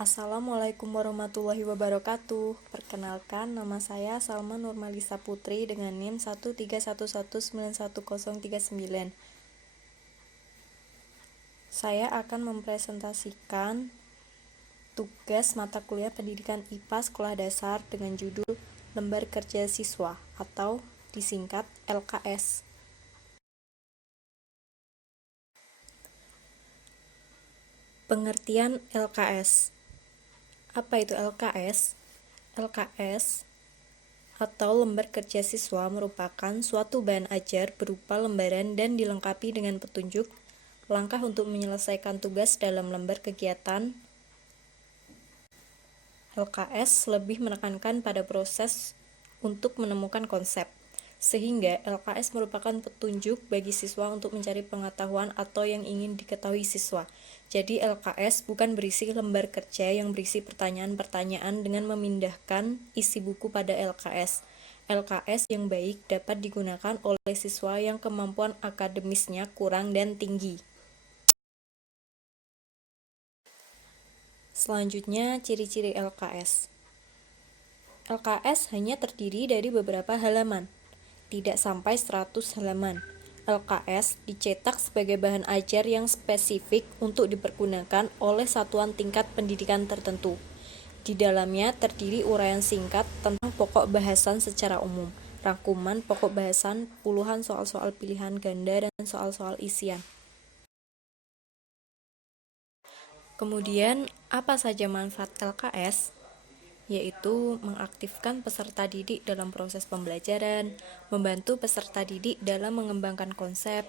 Assalamualaikum warahmatullahi wabarakatuh. Perkenalkan, nama saya Salma Nurmalisa Putri dengan NIM 131191039. Saya akan mempresentasikan tugas mata kuliah Pendidikan IPA Sekolah Dasar dengan judul Lembar Kerja Siswa atau disingkat LKS. Pengertian LKS. Apa itu LKS? LKS atau lembar kerja siswa merupakan suatu bahan ajar berupa lembaran dan dilengkapi dengan petunjuk langkah untuk menyelesaikan tugas dalam lembar kegiatan. LKS lebih menekankan pada proses untuk menemukan konsep, sehingga LKS merupakan petunjuk bagi siswa untuk mencari pengetahuan atau yang ingin diketahui siswa. Jadi LKS bukan berisi lembar kerja yang berisi pertanyaan-pertanyaan dengan memindahkan isi buku pada LKS. LKS yang baik dapat digunakan oleh siswa yang kemampuan akademisnya kurang dan tinggi. Selanjutnya, ciri-ciri LKS. LKS hanya terdiri dari beberapa halaman, tidak sampai 100 halaman. LKS dicetak sebagai bahan ajar yang spesifik untuk dipergunakan oleh satuan tingkat pendidikan tertentu. Di dalamnya terdiri uraian singkat tentang pokok bahasan secara umum, rangkuman pokok bahasan, puluhan soal-soal pilihan ganda, dan soal-soal isian. Kemudian, apa saja manfaat LKS? Yaitu mengaktifkan peserta didik dalam proses pembelajaran, membantu peserta didik dalam mengembangkan konsep,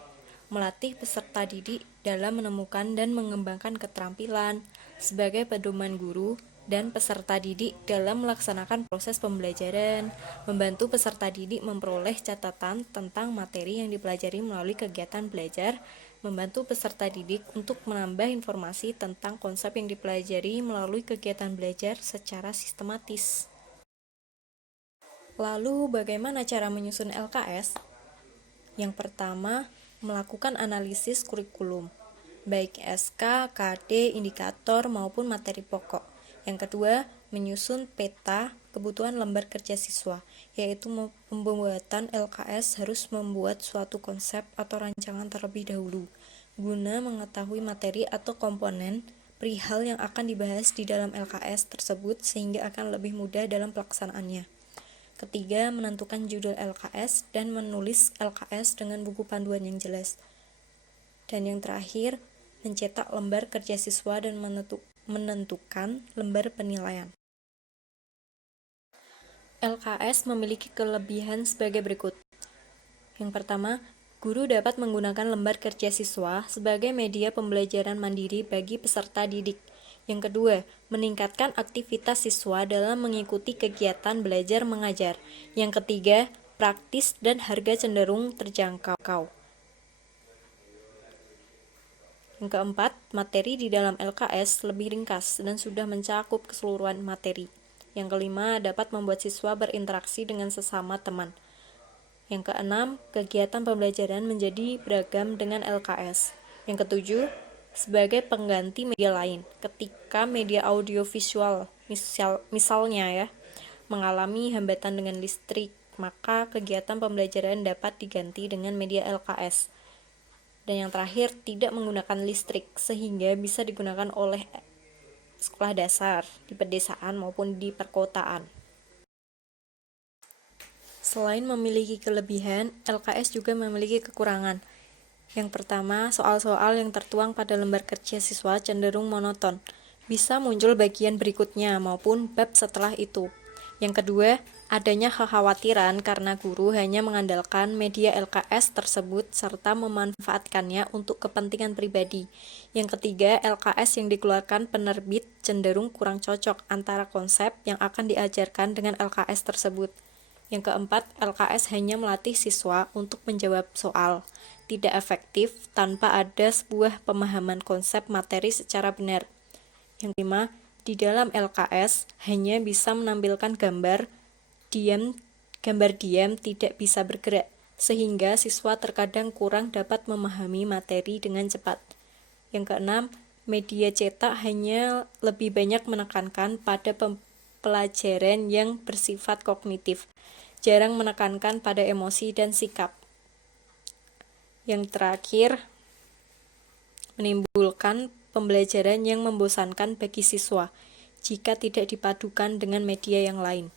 melatih peserta didik dalam menemukan dan mengembangkan keterampilan sebagai pedoman guru dan peserta didik dalam melaksanakan proses pembelajaran, membantu peserta didik memperoleh catatan tentang materi yang dipelajari melalui kegiatan belajar, membantu peserta didik untuk menambah informasi tentang konsep yang dipelajari melalui kegiatan belajar secara sistematis. Lalu, bagaimana cara menyusun LKS? Yang pertama, melakukan analisis kurikulum, baik SK, KD, indikator, maupun materi pokok. Yang kedua, menyusun peta kebutuhan lembar kerja siswa, yaitu pembuatan LKS harus membuat suatu konsep atau rancangan terlebih dahulu, guna mengetahui materi atau komponen perihal yang akan dibahas di dalam LKS tersebut sehingga akan lebih mudah dalam pelaksanaannya. Ketiga, menentukan judul LKS dan menulis LKS dengan buku panduan yang jelas. Dan yang terakhir, mencetak lembar kerja siswa dan menentukan lembar penilaian. LKS memiliki kelebihan sebagai berikut. Yang pertama, guru dapat menggunakan lembar kerja siswa sebagai media pembelajaran mandiri bagi peserta didik. Yang kedua, meningkatkan aktivitas siswa dalam mengikuti kegiatan belajar mengajar. Yang ketiga, praktis dan harga cenderung terjangkau. Yang keempat, materi di dalam LKS lebih ringkas dan sudah mencakup keseluruhan materi. Yang kelima, dapat membuat siswa berinteraksi dengan sesama teman. Yang keenam, kegiatan pembelajaran menjadi beragam dengan LKS. Yang ketujuh, sebagai pengganti media lain. Ketika media audiovisual, misalnya mengalami hambatan dengan listrik, maka kegiatan pembelajaran dapat diganti dengan media LKS. Dan yang terakhir, tidak menggunakan listrik, sehingga bisa digunakan oleh sekolah dasar di pedesaan maupun di perkotaan. Selain memiliki kelebihan, LKS juga memiliki kekurangan. Yang pertama, soal-soal yang tertuang pada lembar kerja siswa cenderung monoton. Bisa muncul bagian berikutnya maupun bab setelah itu. Yang kedua, adanya kekhawatiran karena guru hanya mengandalkan media LKS tersebut serta memanfaatkannya untuk kepentingan pribadi. Yang ketiga, LKS yang dikeluarkan penerbit cenderung kurang cocok antara konsep yang akan diajarkan dengan LKS tersebut. Yang keempat, LKS hanya melatih siswa untuk menjawab soal, tidak efektif tanpa ada sebuah pemahaman konsep materi secara benar. Yang kelima, di dalam LKS hanya bisa menampilkan gambar diam tidak bisa bergerak, sehingga siswa terkadang kurang dapat memahami materi dengan cepat. Yang keenam, Media cetak hanya lebih banyak menekankan pada pelajaran yang bersifat kognitif, jarang menekankan pada emosi dan sikap. Yang terakhir, menimbulkan pembelajaran yang membosankan bagi siswa jika tidak dipadukan dengan media yang lain.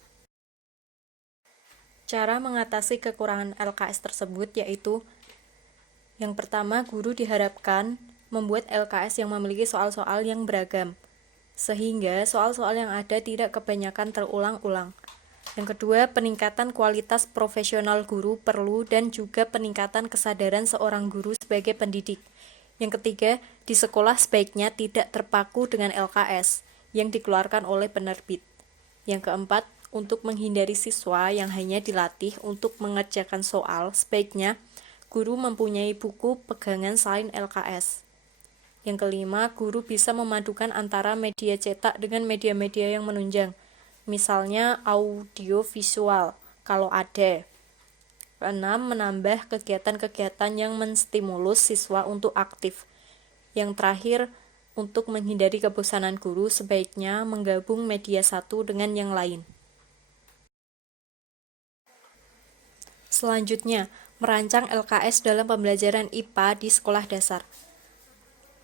Cara mengatasi kekurangan LKS tersebut yaitu: yang pertama, guru diharapkan membuat LKS yang memiliki soal-soal yang beragam, sehingga soal-soal yang ada tidak kebanyakan terulang-ulang. Yang kedua, peningkatan kualitas profesional guru perlu dan juga peningkatan kesadaran seorang guru sebagai pendidik. Yang ketiga, di sekolah sebaiknya tidak terpaku dengan LKS yang dikeluarkan oleh penerbit. Yang keempat, untuk menghindari siswa yang hanya dilatih untuk mengerjakan soal, sebaiknya guru mempunyai buku pegangan selain LKS. Yang kelima, guru bisa memadukan antara media cetak dengan media-media yang menunjang, misalnya audio visual, kalau ada. Keenam, menambah kegiatan-kegiatan yang menstimulus siswa untuk aktif. Yang terakhir, untuk menghindari kebosanan guru, sebaiknya menggabung media satu dengan yang lain. Selanjutnya, merancang LKS dalam pembelajaran IPA di sekolah dasar.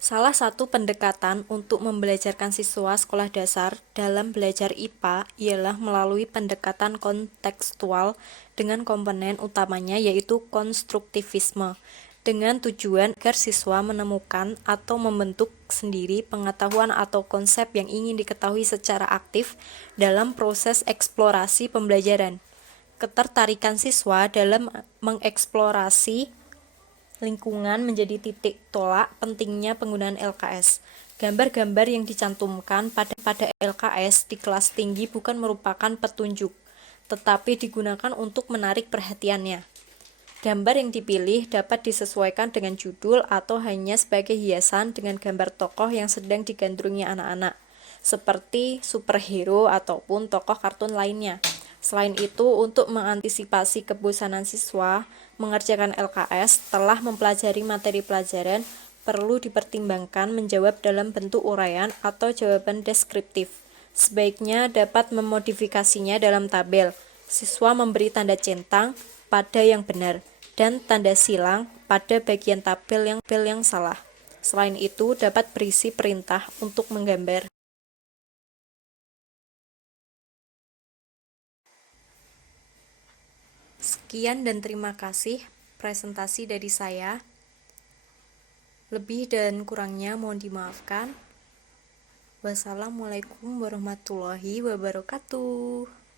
Salah satu pendekatan untuk membelajarkan siswa sekolah dasar dalam belajar IPA ialah melalui pendekatan kontekstual dengan komponen utamanya yaitu konstruktivisme, dengan tujuan agar siswa menemukan atau membentuk sendiri pengetahuan atau konsep yang ingin diketahui secara aktif dalam proses eksplorasi pembelajaran. Ketertarikan siswa dalam mengeksplorasi lingkungan menjadi titik tolak pentingnya penggunaan LKS. Gambar-gambar yang dicantumkan pada LKS di kelas tinggi bukan merupakan petunjuk, tetapi digunakan untuk menarik perhatiannya. Gambar yang dipilih dapat disesuaikan dengan judul atau hanya sebagai hiasan dengan gambar tokoh yang sedang digandrungi anak-anak, seperti superhero ataupun tokoh kartun lainnya. Selain itu, untuk mengantisipasi kebosanan siswa mengerjakan LKS setelah mempelajari materi pelajaran, perlu dipertimbangkan menjawab dalam bentuk uraian atau jawaban deskriptif. Sebaiknya dapat memodifikasinya dalam tabel. Siswa memberi tanda centang pada yang benar dan tanda silang pada bagian tabel yang salah. Selain itu, dapat berisi perintah untuk menggambar. Sekian dan terima kasih presentasi dari saya. Lebih dan kurangnya mohon dimaafkan. Wassalamualaikum warahmatullahi wabarakatuh.